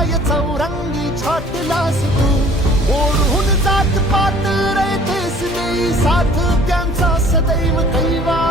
काय चौरंगी छाटलास तू, ओढून जात पात रयतेस नेई साथ त्यांचा सदैव कैवार.